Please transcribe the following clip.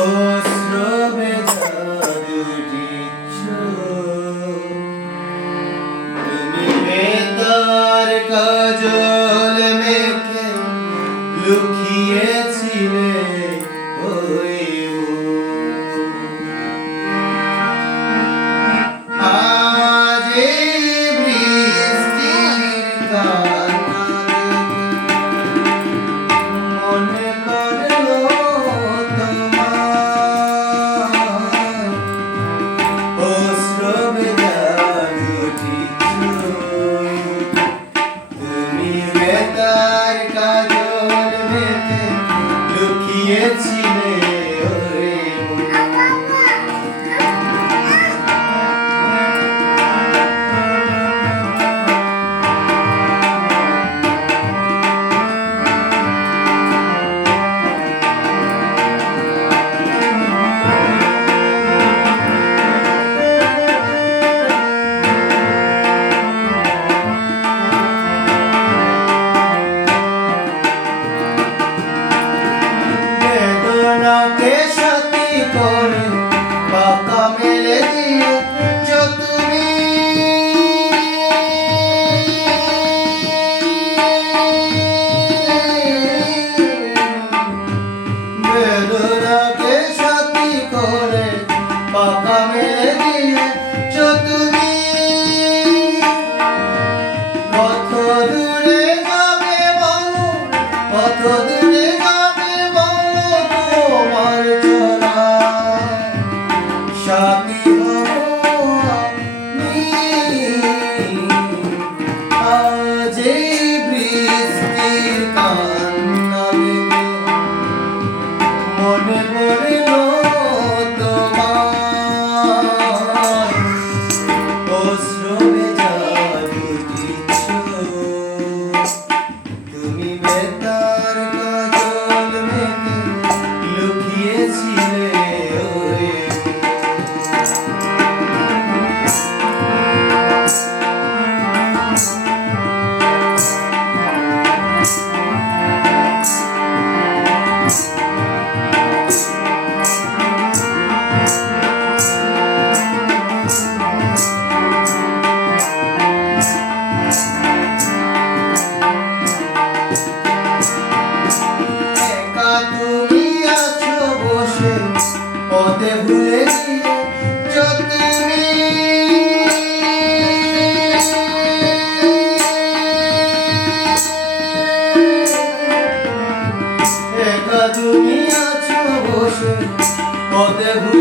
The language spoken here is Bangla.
অশ্রমে জাদুটি তুমি বেতার কাজল মেখে লুকিয়েছিলে ওই আজ এই বৃষ্টির কান্না মনে পড়লো অশ্রমে জাদুটি তুমি বেতার কাজল মেখে লুকিয়েছিলে ওরে বেদনাকে সাথী করে পাকা মেলে দিয়েছ তুমি বেদনাকে সাথী করে পাকা মেলে দিয়েছ তুমি কত দূরে যাবে বলো কত দূরে যাবে বলো তোমার চলা স্বামী হব আমি আজ এই বৃষ্টির কান্না দেখে মনে পড়লো তোমার অশ্রমে জাদুটি তুমি বেতার কাজল মেখে লুকিয়েছিলে ওরে একা তুমি আছো বসে পথে ভুলে গিয়েছ তুমি একা তুমি আছো বসে পথে ভুলে